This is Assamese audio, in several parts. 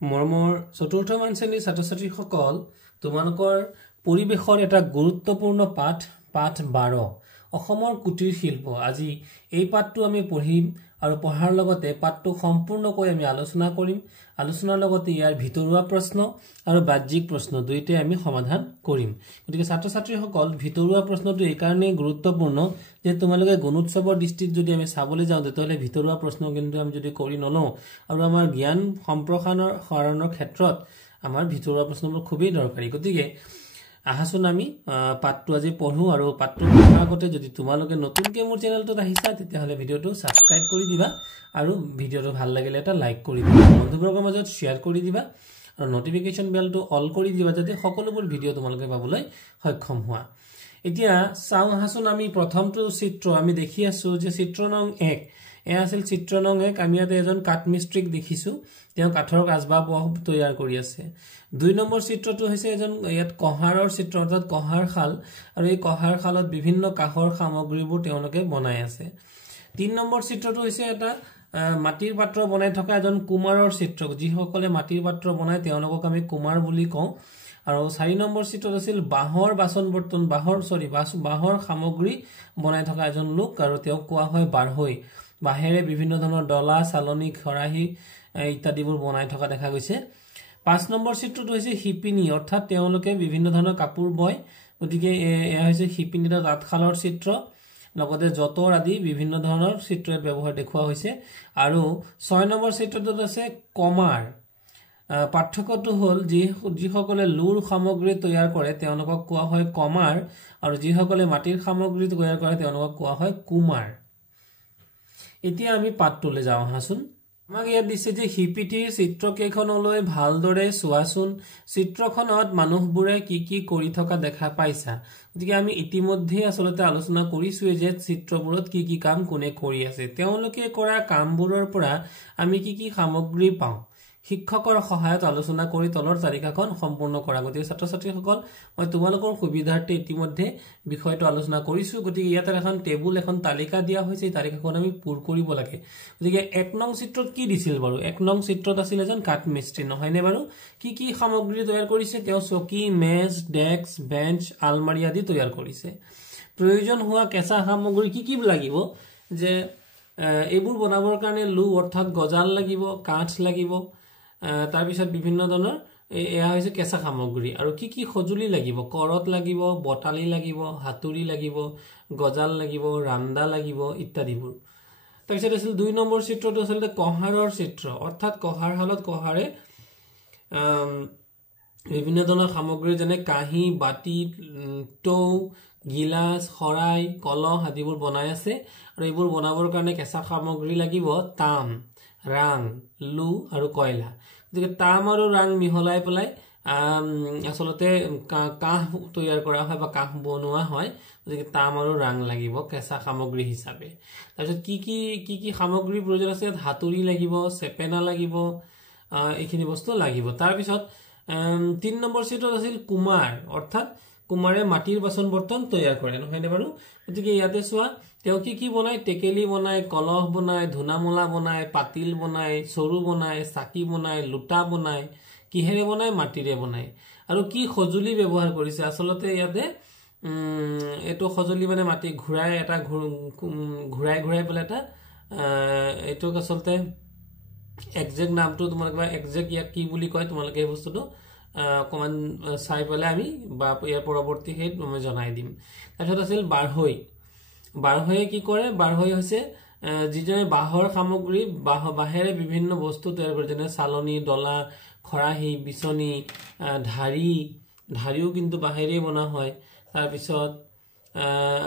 মৰমৰ চতুৰ্থ মান শ্ৰেণীৰ ছাত্ৰ-ছাত্ৰীসকল তোমালোকৰ পৰিৱেশৰ এটা গুৰুত্বপূৰ্ণ পাঠ 12 অসমৰ কুটিৰ শিল্প। আজি এই পাঠটো আমি পঢ়িম আৰু পঢ়াৰ লগতে পাঠটো সম্পূৰ্ণকৈ আমি আলোচনা কৰিম। আলোচনাৰ লগতে ইয়াৰ ভিতৰুৱা প্ৰশ্ন আৰু বাহ্যিক প্ৰশ্ন দুইটাই আমি সমাধান কৰিম। গতিকে ছাত্ৰ-ছাত্ৰীসকল ভিতৰুৱা প্ৰশ্নটো এই কাৰণেই গুৰুত্বপূৰ্ণ যে তোমালোকে গুণোৎসৱৰ দৃষ্টিত যদি আমি চাবলৈ যাওঁ তেতিয়াহ'লে ভিতৰুৱা প্ৰশ্ন কিন্তু আমি যদি কৰি নলওঁ আৰু আমাৰ জ্ঞান সম্প্ৰসাৰণৰ ক্ষেত্ৰত আমাৰ ভিতৰুৱা প্ৰশ্নবোৰ খুবেই দৰকাৰী। গতিকে আহাচোন আমি পাঠটো আজি পঢ়ো আৰু পাঠটো পঢ়াৰ আগতে যদি তোমালোকে নতুনকৈ মোৰ চেনেলটোত আহিছা তেতিয়াহ'লে ভিডিঅ'টো ছাবস্ক্ৰাইব কৰি দিবা আৰু ভিডিঅ'টো ভাল লাগিলে এটা লাইক কৰি দিবা, বন্ধুবৰ্গৰ মাজত শ্বেয়াৰ কৰি দিবা আৰু নটিফিকেশ্যন বেলটো অল কৰি দিবা যাতে সকলোবোৰ ভিডিঅ' তোমালোকে পাবলৈ সক্ষম হোৱা। এতিয়া চাওঁ আহাচোন আমি প্ৰথমটো চিত্ৰ আমি দেখি আছো যে চিত্ৰ নং 1 এয়া আছিল চিত্ৰ নং 1। আমি ইয়াতে এজন কাঠ মিস্ত্ৰীক দেখিছো, তেওঁ কাঠৰ আচবাব তৈয়াৰ কৰি আছে। 2 নম্বৰ চিত্ৰটো হৈছে এজন ইয়াত কহাৰৰ চিত্ৰ, অৰ্থাৎ কহাৰ শাল, আৰু এই কহাৰ শালত বিভিন্ন কাঠৰ সামগ্ৰীবোৰ তেওঁলোকে বনাই আছে। 3 নম্বৰ চিত্ৰটো হৈছে এটা মাটিৰ পাত্ৰ বনাই থকা এজন কুমাৰৰ চিত্ৰ, যিসকলে মাটিৰ পাত্ৰ বনায় তেওঁলোকক আমি কুমাৰ বুলি কওঁ। আৰু 4 নম্বৰ চিত্ৰত আছিল বাঁহৰ বাচন বৰ্তন বাঁহৰ সামগ্ৰী বনাই থকা এজন লোক আৰু তেওঁক কোৱা হয় বাঢ়ৈ। বাঁহেৰে বিভিন্ন ধৰণৰ ডলা, চালনী, খৰাহী ইত্যাদিবোৰ বনাই থকা দেখা গৈছে। 5 নম্বৰ চিত্ৰটো হৈছে শিপিনী, অৰ্থাৎ তেওঁলোকে বিভিন্ন ধৰণৰ কাপোৰ বয়। গতিকে এয়া হৈছে শিপিনী তাঁতশালৰ চিত্ৰ, লগতে যঁতৰ আদি বিভিন্ন ধৰণৰ চিত্ৰৰ ব্যৱহাৰ দেখুওৱা হৈছে। আৰু 6 নম্বৰ চিত্ৰটোত আছে কমাৰ। পাৰ্থক্যটো হ'ল যিসকলে লোৰ সামগ্ৰী তৈয়াৰ কৰে তেওঁলোকক কোৱা হয় কমাৰ আৰু যিসকলে মাটিৰ সামগ্ৰী তৈয়াৰ কৰে তেওঁলোকক কোৱা হয় কুমাৰ। এতিয়া আমি পাঠটোলৈ যাওঁ আহাচোন। আমাক ইয়াত দিছে যে শিপিনীৰ চিত্ৰকেইখনলৈ ভালদৰে চোৱাচোন, চিত্ৰখনত মানুহবোৰে কি কি কৰি থকা দেখা পাইছা। গতিকে আমি ইতিমধ্যে আচলতে আলোচনা কৰিছোৱে যে চিত্ৰবোৰত কি কি কাম কোনে কৰি আছে, তেওঁলোকে কৰা কামবোৰৰ পৰা আমি কি কি সামগ্ৰী পাওঁ। শিক্ষকৰ সহায়ত আলোচনা কৰি তলৰ তালিকাখন সম্পূৰ্ণ কৰা। গতিকে ছাত্ৰ-ছাত্ৰীসকল মই তোমালোকৰ সুবিধাৰ্থে ইতিমধ্যে বিষয়টো আলোচনা কৰিছো। গতিকে ইয়াত এখন টেবুল এখন তালিকা দিয়া হৈছে, এই তালিকাখন আমি পূৰ কৰিব লাগে। গতিকে 1 নং চিত্ৰত কি দিছিল বাৰু? 1 নং চিত্ৰত আছিল এজন কাঠ মিস্ত্ৰী, নহয়নে বাৰু? কি কি সামগ্ৰী তৈয়াৰ কৰিছে? তেওঁ চকী, মেজ, ডেস্ক, বেঞ্চ, আলমাৰী আদি তৈয়াৰ কৰিছে। প্ৰয়োজন হোৱা কেঁচা সামগ্ৰী কি কি লাগিব? যে এইবোৰ বনাবৰ কাৰণে লো অৰ্থাৎ গজাল লাগিব, কাঠ লাগিব, তাৰপিছত বিভিন্ন ধৰণৰ এয়া হৈছে কেঁচা সামগ্ৰী। আৰু কি কি সঁজুলি লাগিব? কৰত লাগিব, বটালি লাগিব, হাতুৰি লাগিব, গজাল লাগিব, ৰান্দা লাগিব ইত্যাদিবোৰ। তাৰপিছত আছিল 2 নম্বৰ চিত্ৰটো আচলতে কহাৰৰ চিত্ৰ, অৰ্থাৎ কহাৰ শালত কহাৰে বিভিন্ন ধৰণৰ সামগ্ৰী যেনে কাঁহী, বাতি, টৌ, গিলাচ, শৰাই, কলহ আদিবোৰ বনাই আছে। আৰু এইবোৰ বনাবৰ কাৰণে কেঁচা সামগ্ৰী লাগিব তাম, ৰাং, লো আৰু কয়লা। গতিকে তাম আৰু ৰাং মিহলাই পেলাই আচলতে কাঁহ তৈয়াৰ কৰা হয় বা কাঁহ বনোৱা হয়। গতিকে তাম আৰু ৰাং লাগিব কেঁচা সামগ্ৰী হিচাপে। তাৰপিছত কি কি সামগ্ৰীৰ প্ৰয়োজন আছে? হাতুৰি লাগিব, চেপেনা লাগিব, এইখিনি বস্তু লাগিব। তাৰপিছত 3 নম্বৰ চিত্ৰত আছিল কুমাৰ, অৰ্থাৎ কুমাৰে মাটিৰ বাচন বৰ্তন তৈয়াৰ কৰে, নহয়নে বাৰু? গতিকে ইয়াতে চোৱা তেওঁ কি বনায়? টেকেলি বনায়, কলহ বনায়, ধূনামলা বনায়, পাতিল বনায়, চৰু বনায়, চাকি বনায়, লোটা বনায়। কিহেৰে বনায়? মাটিৰে বনায়। আৰু কি সঁজুলি ব্যৱহাৰ কৰিছে? আচলতে ইয়াতে এইটো সঁজুলি মানে মাটি ঘূৰাই পেলাই এটা এইটোক আচলতে একজেক্ট নামটো তোমালোকে একজেক্ট ইয়াক কি বুলি কয় তোমালোকে এই বস্তুটো অকণমান চাই পেলাই আমি বা ইয়াৰ পৰৱৰ্তী হেৰিত মই জনাই দিম। তাৰপিছত আছিল বাঢ়ৈ। বাঢ়ৈয়ে কি কৰে? বাঢ়ৈ হৈছে যিজনে বাঁহৰ সামগ্ৰী বাঁহেৰে বিভিন্ন বস্তু তৈয়াৰ কৰে, যেনে চালনী, ডলা, খৰাহী, বিচনী, ঢাৰিও কিন্তু বাঁহেৰে বনোৱা হয়। তাৰপিছত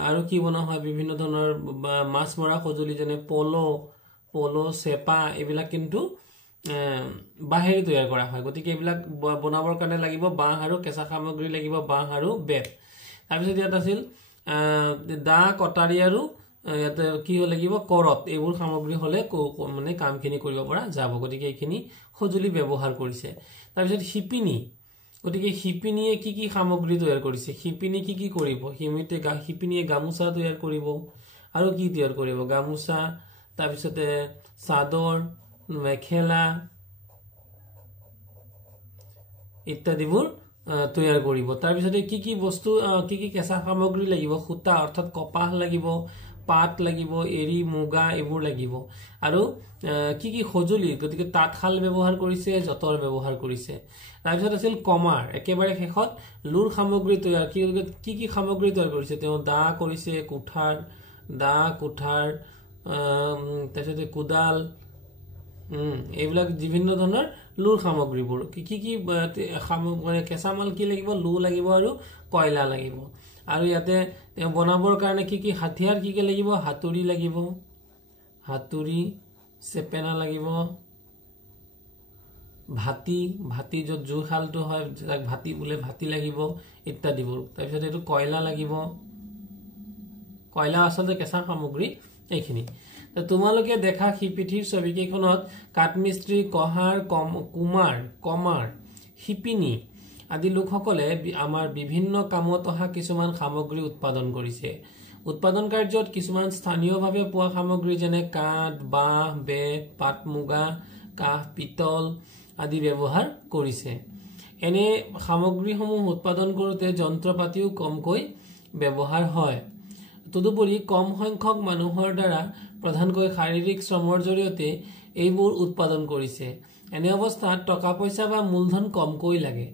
আৰু কি বনোৱা হয়? বিভিন্ন ধৰণৰ মাছ মৰা সঁজুলি যেনে পল, চেপা এইবিলাক কিন্তু বাঁহেৰে তৈয়াৰ কৰা হয়। গতিকে এইবিলাক বনাবৰ কাৰণে লাগিব বাঁহ আৰু কেঁচা সামগ্ৰী লাগিব বাঁহ আৰু বেত। তাৰপিছত ইয়াত আছিল দা, কটাৰী আৰু ইয়াতে কি লাগিব? কৰত। এইবোৰ সামগ্ৰী হলে মানে কামখিনি কৰিব পৰা যাব। গতিকে এইখিনি সঁজুলি ব্যৱহাৰ কৰিছে। তাৰপিছত শিপিনী। গতিকে শিপিনীয়ে কি কি সামগ্ৰী তৈয়াৰ কৰিছে? শিপিনী কি কৰিব? শিপিনীয়ে গামোচা তৈয়াৰ কৰিব। আৰু কি তৈয়াৰ কৰিব? গামোচা, তাৰপিছতে চাদৰ, মেখেলা, ইত্যাদিবোৰ তৈয়াৰ কৰিব তাৰ পিছতে কি কি বস্তু কি কি কেঁচা সামগ্ৰী লাগিব সূতা অৰ্থাৎ কপাহ লাগিব পাট লাগিব এৰি মুগা এইবোৰ লাগিব আৰু কি কি সজুলি গতিকে তাঁতশাল ব্যৱহাৰ কৰিছে যঁতৰ ব্যৱহাৰ কৰিছে তাৰ পিছত আছিল কমাৰ একেবাৰে শেষত লুৰ সামগ্ৰী তৈয়াৰ কি কি সামগ্ৰী তৈয়াৰ কৰিছে তেওঁ দা কৰিছে কুঠাৰ তাৰপিছতে কুদাল এইবিলাক বিভিন্ন ধৰণৰ লুৰ সামগ্ৰীবোৰ কি কি কেঁচা মাল কি লাগিব লু লাগিব আৰু কয়লা লাগিব আৰু ইয়াতে বনাবৰ কাৰণে কি কি হাতিয়াৰ কি কি লাগিব হাতুৰি লাগিব হাতুৰি চেপেনা লাগিব ভাতি য'ত জুইশালটো হয় যাক ভাতি বোলে ভাতি লাগিব ইত্যাদিবোৰ তাৰপিছত এইটো কয়লা লাগিব কয়লা আচলতে কেঁচা সামগ্ৰী এইখিনি তোমালোকে দেখা শিপিনীৰ ছবিকেইখনত কাঠমিস্ত্ৰী কহাৰ কমাৰ শিপিনী আদি লোকসকলে আমাৰ বিভিন্ন কামত অহা কিছুমান সামগ্ৰী উৎপাদন কৰিছে উৎপাদন কাৰ্যত কিছুমান স্থানীয়ভাৱে পোৱা সামগ্ৰী যেনে কাঠ বাঁহ বেত পাট মুগা কাঠ পিতল আদি ব্যৱহাৰ কৰিছে এনে সামগ্ৰীসমূহ উৎপাদন কৰোঁতে যন্ত্ৰপাতিও কমকৈ ব্যৱহাৰ হয় তদুপৰি কম সংখ্যক মানুহৰ দ্বাৰা প্ৰধানকৈ শাৰীৰিক শ্ৰমৰ জৰিয়তে এইবোৰ উৎপাদন কৰিছে এনে অৱস্থাত টকা পইচা বা মূলধন কমকৈ লাগে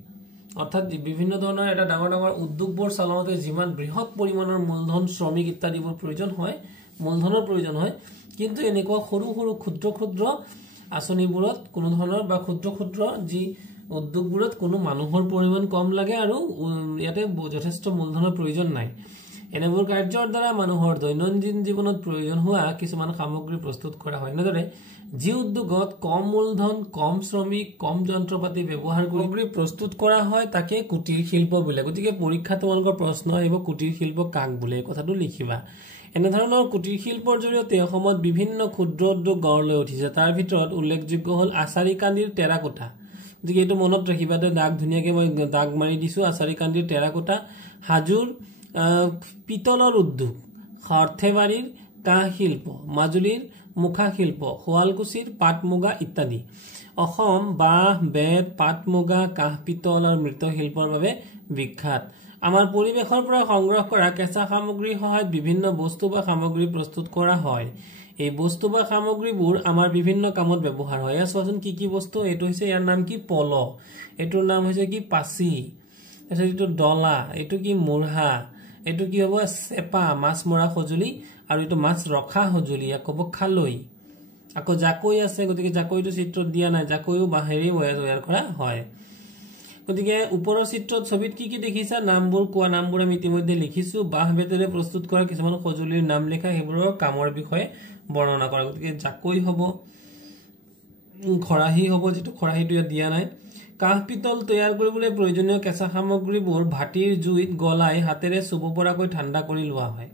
অৰ্থাৎ বিভিন্ন ধৰণৰ এটা ডাঙৰ ডাঙৰ উদ্যোগবোৰ চলাওঁতে যিমান বৃহৎ পৰিমাণৰ মূলধন শ্ৰমিক ইত্যাদিবোৰ প্ৰয়োজন হয় মূলধনৰ প্ৰয়োজন হয় কিন্তু এনেকুৱা সৰু সৰু ক্ষুদ্ৰ আঁচনিবোৰত কোনো ধৰণৰ বা ক্ষুদ্ৰ যি উদ্যোগবোৰত কোনো মানুহৰ পৰিমাণ কম লাগে আৰু ইয়াতে যথেষ্ট মূলধনৰ প্ৰয়োজন নাই এনেবোৰ কাৰ্যৰ দ্বাৰা মানুহৰ দৈনন্দিন জীৱনত প্ৰয়োজন হোৱা কিছুমান সামগ্ৰী প্ৰস্তুত কৰা হয় এনেদৰে যি উদ্যোগত কম মূলধন কম শ্ৰমিক কম যন্ত্ৰপাতি ব্যৱহাৰ কৰি প্ৰস্তুত কৰা হয় তাকে কুটিৰ শিল্প বোলে গতিকে পৰীক্ষাত তোমালোকৰ প্ৰশ্ন আহিব কুটিৰ শিল্প কাক বোলে কথাটো লিখিবা এনেধৰণৰ কুটিৰ শিল্পৰ জৰিয়তে অসমত বিভিন্ন ক্ষুদ্ৰ উদ্যোগ গঢ় লৈ উঠিছে তাৰ ভিতৰত উল্লেখযোগ্য হ'ল আচাৰীকান্দিৰ টেৰাকোটা গতিকে এইটো মনত ৰাখিবা দাগ ধুনীয়াকৈ মই দাগ মাৰি দিছোঁ আচাৰীকান্দিৰ টেৰাকোটা হাজোৰ পিতলৰ উদ্যোগ সৰ্থেবাৰীৰ কাঁহ শিল্প মাজুলীৰ মুখা শিল্প শুৱালকুছিৰ পাট মুগা ইত্যাদি অসম বাঁহ বেত পাট মুগা কাঁহ পিতল আৰু মৃৎশিল্পৰ বাবে বিখ্যাত আমাৰ পৰিৱেশৰ পৰা সংগ্ৰহ কৰা কেঁচা সামগ্ৰীৰ সহায়ত বিভিন্ন বস্তু বা সামগ্ৰী প্ৰস্তুত কৰা হয় এই বস্তু বা সামগ্ৰীবোৰ আমাৰ বিভিন্ন কামত ব্যৱহাৰ হয় ইয়াৰ চোৱাচোন কি কি বস্তু এইটো হৈছে ইয়াৰ নাম কি পল এইটোৰ নাম হৈছে কি পাচি তাৰপিছত এইটো ডলা এইটো কি মুঢ়া এইটো কি হ'ব চেপা মাছ মৰা সঁজুলি আৰু এইটো মাছ ৰখা সঁজুলি ইয়াক ক'ব খালৈ আকৌ জাকৈ আছে গতিকে জাকৈটো চিত্ৰত দিয়া নাই জাকৈও বাঁহেৰে তৈয়াৰ কৰা হয় গতিকে ওপৰৰ চিত্ৰত ছবিত কি কি দেখিছা নামবোৰ কোৱা নামবোৰ আমি ইতিমধ্যে লিখিছো বাঁহ বেতেৰে প্ৰস্তুত কৰা কিছুমান সঁজুলিৰ নাম লেখা সেইবোৰৰ কামৰ বিষয়ে বৰ্ণনা কৰা গতিকে জাকৈ হ'ব খৰাহী হ'ব যেটো খৰাহীটো ইয়াত দিয়া নাই কাঁহ পিতল তৈয়াৰ কৰিবলৈ প্ৰয়োজনীয় কেঁচা সামগ্ৰীবোৰ ভাটিৰ জুইত গলাই হাতেৰে চুব পৰাকৈ ঠাণ্ডা কৰি লোৱা হয়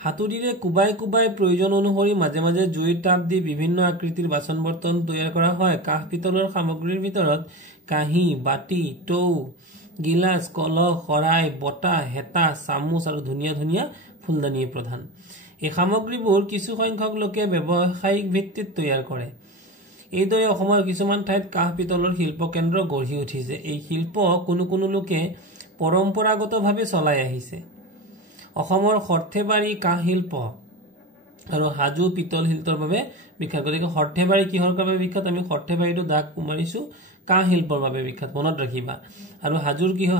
হাতুৰিৰে কুবাই প্ৰয়োজন অনুসৰি মাজে মাজে জুইৰ তাপ দি বিভিন্ন আকৃতিৰ বাচন বৰ্তন তৈয়াৰ কৰা হয় কাঁহ পিতলৰ সামগ্ৰীৰ ভিতৰত কাঁহী বাটি টৌ গিলাচ কলহ শৰাই বটা হেতা চামুচ আৰু ধুনীয়া ফুলদানি প্ৰধান এই সামগ্ৰীবোৰ কিছু সংখ্যক লোকে ব্যৱসায়িক ভিত্তিত তৈয়াৰ কৰে এইদৰে অসমৰ কিছুমান ঠাইত কাঁহ পিতলৰ শিল্প কেন্দ্ৰ গঢ়ি উঠিছে এই শিল্প কোনো লোকে পৰম্পৰাগতভাৱে চলাই আহিছে অসমৰ সৰ্থেবাৰী কাঁহ শিল্প আৰু হাজো পিতল শিল্পৰ বাবে বিখ্যাত গতিকে সৰ্থেবাৰী কিহৰ বাবে বিখ্যাত আমি সৰ্থেবাৰীটো দাগ মাৰিছো কাঁহ শিল্পৰ বাবে বিখ্যাত মনত ৰাখিবা আৰু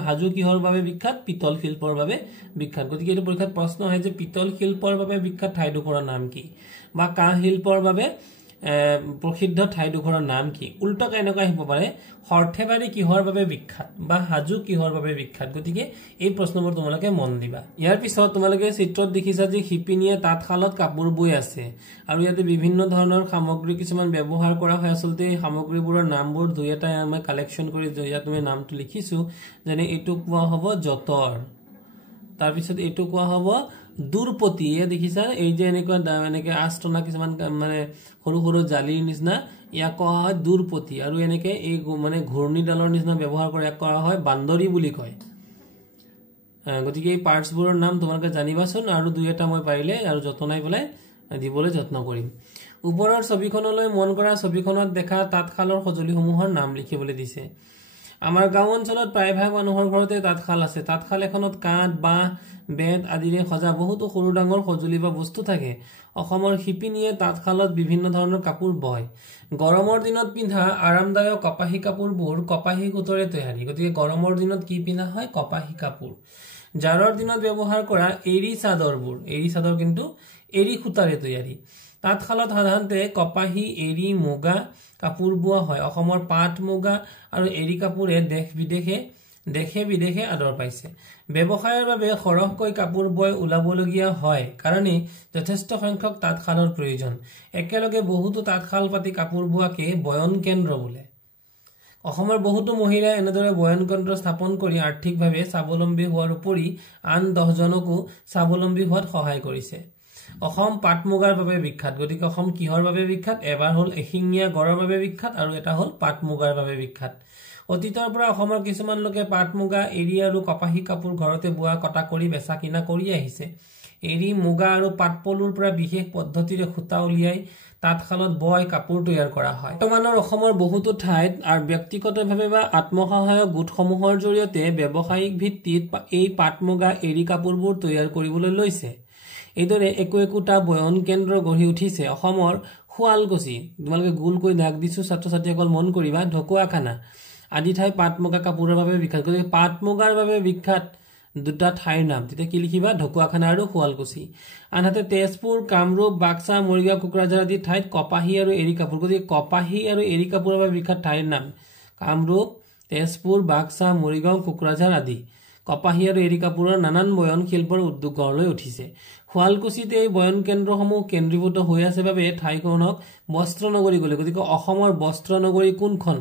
হাজো কিহৰ বাবে বিখ্যাত পিতল শিল্পৰ বাবে বিখ্যাত গতিকে এই পৰীক্ষাত প্ৰশ্ন আহে যে পিতল শিল্পৰ বাবে বিখ্যাত ঠাইডোখৰৰ নাম কি বা কাঁহ শিল্পৰ বাবে প্ৰসিদ্ধ ঠাইডোখৰৰ নাম কি উল্টা কেনেকৈ আহিব পাৰে সৰ্থেবাৰী কিহৰ বাবে বিখ্যাত বা হাজো কিহৰ বাবে বিখ্যাত গতিকে এই প্ৰশ্নবোৰ তোমালোকে মন দিবা ইয়াৰ পিছত তোমালোকে চিত্ৰত দেখিছা যে শিপিনীয়ে তাঁতশালত কাপোৰ বৈ আছে আৰু ইয়াতে বিভিন্ন ধৰণৰ সামগ্ৰী কিছুমান ব্যৱহাৰ কৰা হয় আচলতে এই সামগ্ৰীবোৰৰ নামবোৰ দুই এটা আমি কালেকশ্যন কৰি ইয়াত তুমি নামটো লিখিছো যেনে এইটো কোৱা হ'ব যঁতৰ তাৰ পিছত এইটো কোৱা হ'ব দুৰপতি দেখিছা এই যে এনেকে আস্তনা কিছুমান মানে সৰু জালিৰ নিচিনা ইয়াক কোৱা হয় দুৰপতি আৰু এনেকে এই মানে ঘূৰ্ণিডালৰ নিচিনা ব্যৱহাৰ কৰা কৰা হয় বান্দৰী বুলি কয় গতিকে এই পাৰ্টছবোৰৰ নাম তোমালোকে জানিবাচোন আৰু দুই এটা মই পাৰিলে আৰু যতনাই পেলাই দিবলৈ যত্ন কৰিম ওপৰৰ ছবিখনলৈ মন কৰা ছবিখনত দেখা তাঁতশালৰ সঁজুলিসমূহৰ নাম লিখিবলৈ দিছে আমাৰ গাঁও অঞ্চলত প্ৰায়ভাগ মানুহৰ ঘৰতে তাঁতশাল আছে। তাঁতশাল এখনত কাঠ, বাঁহ, বেত আদিৰে সজা বহুতো সৰু ডাঙৰ সঁজুলি বা বস্তু থাকে। অসমৰ শিপিনীয়ে তাঁতশালত বিভিন্ন ধৰণৰ কাপোৰ বয়। গৰমৰ দিনত পিন্ধা আৰামদায়ক কপাহী কাপোৰবোৰ কপাহী সূতৰে তৈয়াৰী। গতিকে গৰমৰ দিনত কি পিন্ধা হয়? কপাহী কাপোৰ। জাৰৰ দিনত ব্যৱহাৰ কৰা এৰী চাদৰবোৰ, এৰী চাদৰ কিন্তু এৰী সূতাৰে তৈয়াৰী। তাঁতশালত সাধাৰণতে কপাহী, এৰী, মুগা কাপোৰ বোৱা হয়। অসমৰ পাট, মুগা আৰু এৰী কাপোৰে দেশে বিদেশে আদৰ পাইছে। ব্যৱসায়ৰ বাবে সৰহকৈ কাপোৰ বয় ওলাবলগীয়া হয় কাৰণে যথেষ্ট সংখ্যক তাঁতশালৰ প্ৰয়োজন। একেলগে বহুতো তাঁতশাল পাতি কাপোৰ বোৱাকে বয়ন কেন্দ্ৰ বোলে। অসমৰ বহুতো মহিলাই এনেদৰে বয়ন কেন্দ্ৰ স্থাপন কৰি আৰ্থিকভাৱে স্বাৱলম্বী হোৱাৰ উপৰি আন 10জনকো স্বাৱলম্বী হোৱাত সহায় কৰিছে। অসম পাট মুগাৰ বাবে বিখ্যাত। গতিকে অসম কিহৰ বাবে বিখ্যাত? এবাৰ হ'ল এশিঙীয়া গড়ৰ বাবে বিখ্যাত আৰু এটা হ'ল পাট মুগাৰ বাবে বিখ্যাত। অতীতৰ পৰা অসমৰ কিছুমান লোকে পাট, মুগা, এৰী আৰু কপাহী কাপোৰ ঘৰতে বোৱা কটা কৰি বেচা কিনা কৰি আহিছে। এৰী, মুগা আৰু পাট পলুৰ পৰা বিশেষ পদ্ধতিৰে সূতা উলিয়াই তাঁতশালত বয় কাপোৰ তৈয়াৰ কৰা হয়। বৰ্তমানৰ অসমৰ বহুতো ঠাইত আৰু ব্যক্তিগতভাৱে বা আত্মসহায়ক গোটসমূহৰ জৰিয়তে ব্যৱসায়িক ভিত্তিত এই পাট, মুগা, এৰী কাপোৰবোৰ তৈয়াৰ কৰিবলৈ লৈছে। এইদৰে একোটা বয়ন কেন্দ্ৰ গঢ়ি উঠিছে। অসমৰ শুৱালকুছি, তোমালোকে গোলকৈ দাগ দিছো ছাত্ৰ ছাত্ৰীসকল মন কৰিবা, ঢকুৱাখানা আদি ঠাই পাট মুগা কাপোৰৰ বাবে বিখ্যাত। গতিকে পাট মুগাৰ বাবে বিখ্যাত দুটা ঠাইৰ নাম, তেতিয়া কি লিখিবা? ঢকুৱাখানা আৰু শুৱালকুছি। আনহাতে তেজপুৰ, কামৰূপ, বাক্সা, মৰিগাঁও, কোকৰাঝাৰ আদি ঠাইত কপাহী আৰু এৰী কাপোৰ। গতিকে কপাহী আৰু এৰী কাপোৰৰ বাবে বিখ্যাত ঠাইৰ নাম কামৰূপ, তেজপুৰ, বাক্সা, মৰিগাঁও, কোকৰাঝাৰ আদি। কপাহী আৰু এৰী কাপোৰৰ নানান বয়ন শিল্পৰ উদ্যোগ গঢ় লৈ উঠিছে। শুৱালকুছিতে এই বয়ন কেন্দ্ৰসমূহ কেন্দ্ৰীভূত হৈ আছে বাবে ঠাইখনক বস্ত্ৰ নগৰী বোলে। গতিকে অসমৰ বস্ত্ৰ নগৰী কোনখন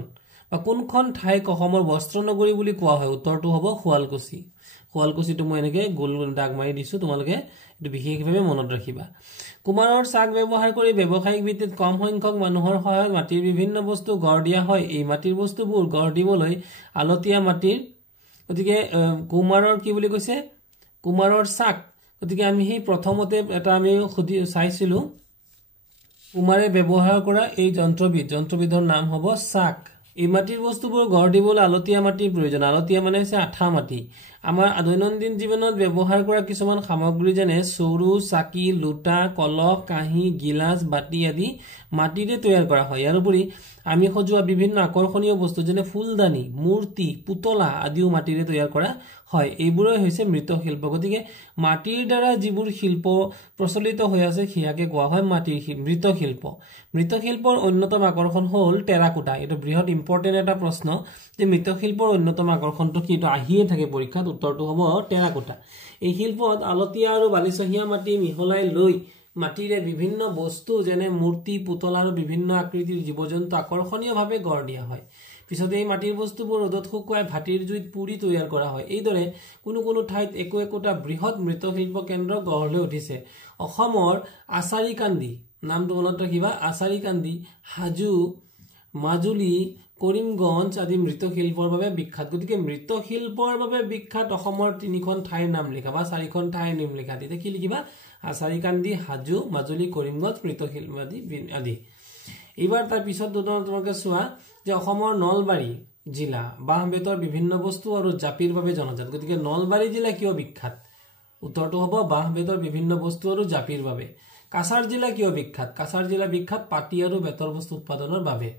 বা কোনখন ঠাইক অসমৰ বস্ত্ৰ নগৰী বুলি কোৱা হয়? উত্তৰটো হ'ব শুৱালকুছি। শুৱালকুছিটো মই এনেকে গোল দাগ মাৰি দিছো, তোমালোকে এইটো বিশেষভাৱে মনত ৰাখিবা। কুমাৰৰ চাক ব্যৱহাৰ কৰি ব্যৱসায়িক ভিত্তিত কম সংখ্যক মানুহৰ সহায়ত মাটিৰ বিভিন্ন বস্তু গঢ় দিয়া হয়। এই মাটিৰ বস্তুবোৰ গঢ় দিবলৈ আলতীয়া মাটিৰ, গতিকে কুমাৰৰ কি বুলি কৈছে? কুমাৰৰ চাক। গতিকে আমি সেই প্ৰথমতে এটা আমি চাইছিলো, কুমাৰে ব্যৱহাৰ কৰা এই যন্ত্ৰবিধৰ নাম হ'ব চাক। এই মাটিৰ বস্তুবোৰ গঢ় দিবলৈ আলতীয়া মাটিৰ প্ৰয়োজন। আলতীয়া মানে হৈছে আঠা মাটি। আমাৰ দৈনন্দিন জীৱনত ব্যৱহাৰ কৰা কিছুমান সামগ্ৰী যেনে চৰু, চাকি, লোটা, কলহ, কাঁহী, গিলাচ, বাতি আদি মাটিৰে তৈয়াৰ কৰা হয়। ইয়াৰ উপৰি আমি সজোৱা বিভিন্ন আকৰ্ষণীয় বস্তু যেনে ফুলদানি, মূৰ্তি, পুতলা আদিও মাটিৰে তৈয়াৰ কৰা হয়। এইবোৰেই হৈছে মৃৎশিল্প। গতিকে মাটিৰ দ্বাৰা যিবোৰ শিল্প প্ৰচলিত হৈ আছে সেয়াকে কোৱা হয় মৃৎশিল্প। মৃৎশিল্পৰ অন্যতম আকৰ্ষণ হ'ল টেৰাকোটা। এইটো বৃহৎ ইম্পৰ্টেণ্ট এটা প্ৰশ্ন যে মৃৎশিল্পৰ অন্যতম আকৰ্ষণটো কি? এইটো আহিয়ে থাকে পৰীক্ষাত। উত্তৰটো হ'ব টেৰাকোটা। এই শিল্পত আলতীয়া আৰু বালিচহীয়া মাটি মিহলাই লৈ মাটিৰে বিভিন্ন বস্তু যেনে মূৰ্তি, পুতলা আৰু বিভিন্ন আকৃতিৰ জীৱ জন্তু আকৰ্ষণীয়ভাৱে গঢ় দিয়া হয়। পিছতে এই মাটিৰ বস্তুবোৰ ৰ'দত শুকুৱাই ভাটিৰ জুইত পুৰি তৈয়াৰ কৰা হয়। এইদৰে কোনো ঠাইত একোটা বৃহৎ মৃৎশিল্প কেন্দ্ৰ গঢ় লৈ উঠিছে। অসমৰ আচাৰীকান্দি, নামটো মনত ৰাখিবা, আচাৰীকান্দি, হাজো, মাজুলী, কৰিমগঞ্জ আদি মৃৎশিল্পৰ বাবে বিখ্যাত। গতিকে মৃৎশিল্পৰ বাবে বিখ্যাত অসমৰ 3খন ঠাইৰ নাম লিখা বা 4খন ঠাইৰ নাম লিখা। তেতিয়া কি লিখিবা? আচাৰীকান্দি, হাজো, মাজুলী, কৰিমগঞ্জ মৃৎশিল্প আদি। এইবাৰ তাৰ পিছত তোমালোকে চোৱা যে অসমৰ নলবাৰী জিলা বাঁহ বেতৰ বিভিন্ন বস্তু আৰু জাপিৰ বাবে জনাজাত। গতিকে নলবাৰী জিলা কিয় বিখ্যাত? উত্তৰটো হ'ব বাঁহ বেতৰ বিভিন্ন বস্তু আৰু জাপিৰ বাবে। কাছাৰ জিলা কিয় বিখ্যাত? কাছাৰ জিলা বিখ্যাত পাটি আৰু বেতৰ বস্তু উৎপাদনৰ বাবে।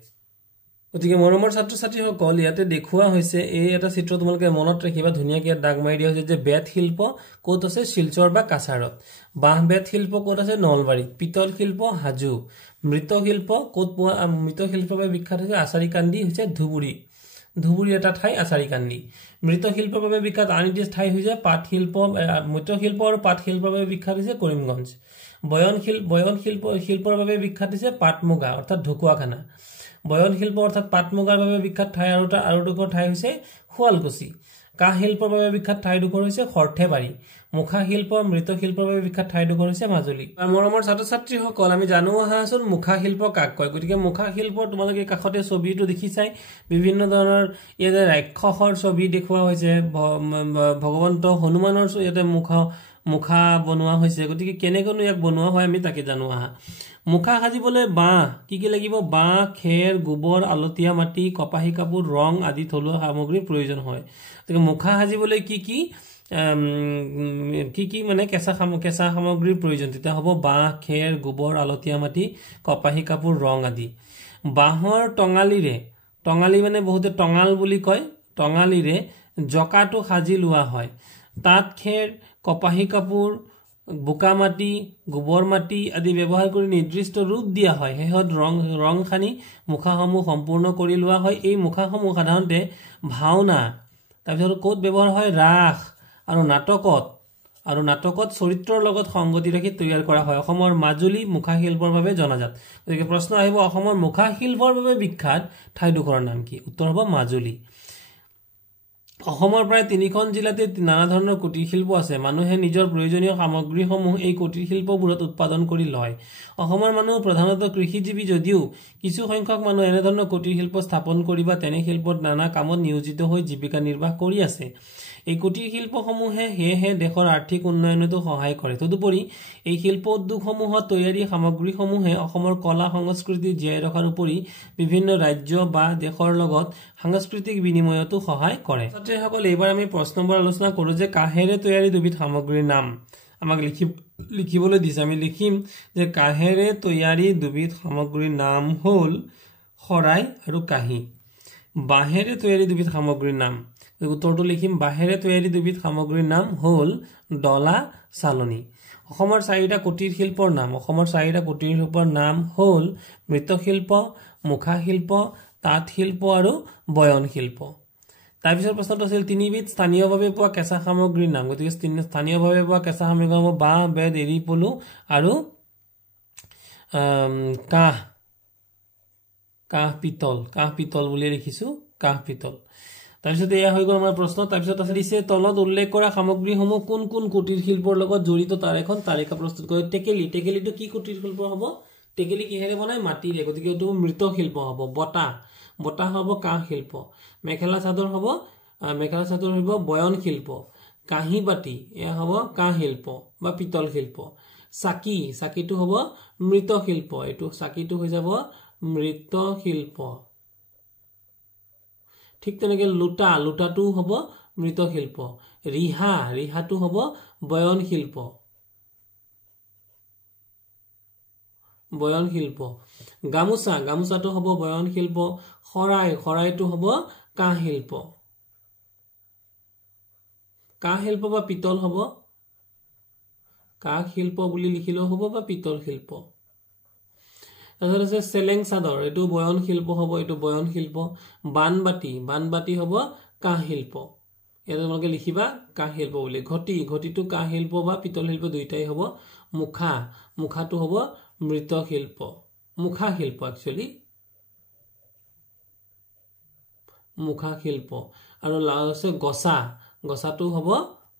গতিকে মৰমৰ ছাত্ৰ ছাত্ৰীসকল, ইয়াতে দেখুওৱা হৈছে এই এটা চিত্ৰ, তোমালোকে মনত ৰাখিবা, ধুনীয়াকৈ দাগ মাৰি দিয়া হৈছে যে বেত শিল্প ক'ত আছে? শিলচৰ বা কাছাৰত। বাঁহ বেত শিল্প ক'ত আছে? নলবাৰীত। পিতল শিল্প হাজো। মৃৎশিল্প ক'ত পোৱা? মৃৎশিল্পৰ বাবে বিখ্যাত হৈছে আচাৰীকান্দি হৈছে ধুবুৰী এটা ঠাই আচাৰীকান্দি। মৃৎশিল্পৰ বাবে বিখ্যাত আন এটি ঠাই হৈছে পাট শিল্প। মৃৎশিল্প আৰু পাট শিল্পৰ বাবে বিখ্যাত হৈছে কৰিমগঞ্জ। বয়ন শিল্পৰ বাবে বিখ্যাত হৈছে পাট মুগা অৰ্থাৎ ঢকুৱাখানা। বয়ন শিল্প অৰ্থাৎ পাট মুগাৰ বাবে বিখ্যাত ঠাই আৰু দুখন ঠাই হৈছে শুৱালকুছি। কাঁহ শিল্পৰ বাবে বিখ্যাত ঠাইডোখৰ হৈছে সৰ্থেবাৰী। মুখা শিল্প, মৃৎশিল্পৰ বাবে বিখ্যাত ঠাইডোখৰ হৈছে মাজুলী। মৰমৰ ছাত্ৰ ছাত্ৰীসকল, আমি জানো অহাচোন মুখা শিল্প কাক কয়। গতিকে মুখা শিল্প তোমালোকে কাষতে ছবিটো দেখিছাই, বিভিন্ন ধৰণৰ ইয়াতে ৰাক্ষসৰ ছবি দেখুওৱা হৈছে, ভগৱন্ত হনুমানৰ ইয়াতে মুখা বনোৱা হৈছে গতিকে কেনেকৈনো ইয়াক বনোৱা হয় আমি তাকে জানো আহা মুখা সাজিবলৈ বাঁহ কি কি লাগিব বাঁহ খেৰ গোবৰ আলতীয়া মাটি কপাহী কাপোৰ ৰং আদি থলুৱা সামগ্ৰীৰ প্ৰয়োজন হয় গতিকে মুখা সাজিবলৈ কি মানে কেঁচা সামগ্ৰীৰ প্ৰয়োজন তেতিয়া হ'ব বাঁহ খেৰ গোবৰ আলতীয়া মাটি কপাহী কাপোৰ ৰং আদি বাঁহৰ টঙালি মানে বহুতে টঙাল বুলি কয় টঙালিৰে জকাটো সাজি লোৱা হয় তাত খেৰ কপাহী কাপোৰ বোকা মাটি গোবৰ মাটি আদি ব্যৱহাৰ কৰি নিৰ্দিষ্ট ৰূপ দিয়া হয় হেহত ৰং খানি মুখাসমূহ সম্পূৰ্ণ কৰি লোৱা হয় এই মুখাসমূহ সাধাৰণতে ভাওনা তাৰপিছত ক'ত ব্যৱহাৰ হয় ৰাস আৰু নাটকত চৰিত্ৰৰ লগত সংগতি ৰাখি তৈয়াৰ কৰা হয় অসমৰ মাজুলী মুখা শিল্পৰ বাবে জনাজাত গতিকে প্ৰশ্ন আহিব অসমৰ মুখা শিল্পৰ বাবে বিখ্যাত ঠাইডোখৰৰ নাম কি উত্তৰ হ'ব মাজুলী অসমৰ প্ৰায় ৩খন জিলাতে নানা ধৰণৰ কুটিৰ শিল্প আছে মানুহে নিজৰ প্ৰয়োজনীয় সামগ্ৰীসমূহ এই কুটিৰ শিল্পবোৰত উৎপাদন কৰি লয় অসমৰ মানুহ প্ৰধানতঃ কৃষিজীৱী যদিও কিছু সংখ্যক মানুহ এনে ধৰণৰ কুটিৰ শিল্প স্থাপন কৰি বা তেনে শিল্পত নানা কামত নিয়োজিত হৈ জীৱিকা নিৰ্বাহ কৰি আছে এই কুটিৰ শিল্পসমূহে হেহে দেশৰ আৰ্থিক উন্নয়নতো সহায় কৰে তদুপৰি এই শিল্প উদ্যোগসমূহত তৈয়াৰী সামগ্ৰীসমূহে অসমৰ কলা সংস্কৃতি জীয়াই ৰখাৰ উপৰি বিভিন্ন ৰাজ্য বা দেশৰ লগত সাংস্কৃতিক বিনিময়তো সহায় কৰে ছাত্ৰীসকল এইবাৰ আমি প্ৰশ্নবোৰ আলোচনা কৰোঁ যে কাহেৰে তৈয়াৰী দুবিধ সামগ্ৰীৰ নাম আমাক লিখিবলৈ দিছে আমি লিখিম যে কাহেৰে তৈয়াৰী দুবিধ সামগ্ৰীৰ নাম হ'ল শৰাই আৰু কাঁহী বাঁহেৰে তৈয়াৰী দুবিধ সামগ্ৰীৰ নাম উত্তৰটো লিখিম বাঁহেৰে তৈয়াৰী দুবিধ সামগ্ৰীৰ নাম হ'ল ডলা চালনী অসমৰ 4টা কুটিৰ শিল্পৰ নাম হ'ল মৃৎশিল্প মুখা শিল্প তাঁত শিল্প আৰু বয়ন শিল্প তাৰপিছত প্ৰশ্নটো আছিল 3বিধ স্থানীয়ভাৱে পোৱা কেঁচা সামগ্ৰীৰ নাম গতিকে স্থানীয়ভাৱে পোৱা কেঁচা সামগ্ৰী হ'ব বাঁহ বেত এৰি পলু আৰু কাঁহ পিতল বুলি লিখিছো কাঁহ পিতল তাৰপিছত এয়া হৈ গ'ল আমাৰ প্ৰশ্ন তাৰপিছত আছে দিছে তলত উল্লেখ কৰা সামগ্ৰীসমূহ কোন কোন কুটিৰ শিল্পৰ লগত জড়িত তাৰ এখন তালিকা প্ৰস্তুত কৰে টেকেলিটো কি কুটিৰ শিল্প হ'ব টেকেলি কিহেৰে বনায় মাটিৰে গতিকে এইটো মৃৎশিল্প হ'ব বটা হ'ব কাঁহ শিল্প মেখেলা চাদৰ হ'ব বয়ন শিল্প কাঁহী বাতি এয়া হ'ব কাঁহ শিল্প বা পিতল শিল্প চাকিটো হ'ব মৃৎশিল্প এইটো চাকিটো হৈ যাব মৃৎশিল্প ঠিক তেনেকৈ লোটাটো হ'ব মৃৎশিল্প ৰিহাটো হ'ব বয়ন শিল্প গামোচাটো হ'ব বয়ন শিল্প শৰাইটো হ'ব কাঁহ শিল্প বা পিতল হ'ব কাঁহ শিল্প বুলি লিখিলেও হ'ব বা পিতল শিল্প তাৰপিছত আছে চেলেং চাদৰ এইটো বয়ন শিল্প হ'ব এইটো বয়ন শিল্প বানবাতি হ'ব কাঁহ শিল্প ইয়াত তোমালোকে লিখিবা কাঁহ শিল্প বুলি ঘটিটো কাঁহ শিল্প বা পিতল শিল্প দুইটাই হ'ব মুখাটো হ'ব মৃৎশিল্প মুখা শিল্প আৰু আছে গছাটো হ'ব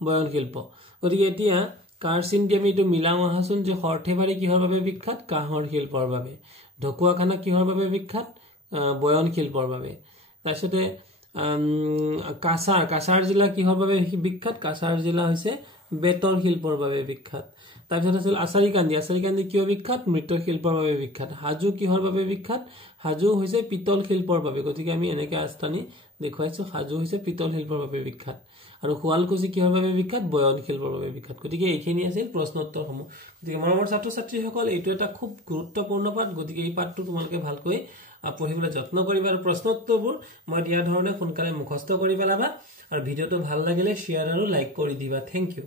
বয়ন শিল্প গতিকে এতিয়া কাৰ চিন্তি আমি এইটো মিলাও আহাচোন যে সৰ্থেবাৰী কিহৰ বাবে বিখ্যাত কাঁহৰ শিল্পৰ বাবে ঢকুৱাখানা কিহৰ বাবে বিখ্যাত বয়ন শিল্পৰ বাবে তাৰপিছতে কাছাৰ জিলা কিহৰ বাবে বিখ্যাত কাছাৰ জিলা হৈছে বেতৰ শিল্পৰ বাবে বিখ্যাত তাৰপিছত আছিল আচাৰিকান্দি কিয় বিখ্যাত মৃৎশিল্পৰ বাবে বিখ্যাত হাজো কিহৰ বাবে বিখ্যাত হাজো হৈছে পিতল শিল্পৰ বাবে গতিকে আমি এনেকৈ আস্থানি দেখুৱাইছো হাজো হৈছে পিতল শিল্পৰ বাবে বিখ্যাত আৰু শুৱালকুছি কিহৰ বাবে বিখ্যাত বয়ন শিল্পৰ বাবে বিখ্যাত গতিকে এইখিনি আছিল প্ৰশ্ন উত্তৰসমূহ গতিকে মৰমৰ ছাত্ৰ ছাত্ৰীসকল এইটো এটা খুব গুৰুত্বপূৰ্ণ পাঠ গতিকে এই পাঠটো তোমালোকে ভালকৈ পঢ়িবলৈ যত্ন কৰিবা আৰু প্ৰশ্ন উত্তৰবোৰ মই দিয়া ধৰণে সোনকালে মুখস্থ কৰি পেলাবা আৰু ভিডিঅ'টো ভাল লাগিলে শ্বেয়াৰ আৰু লাইক কৰি দিবা থেংক ইউ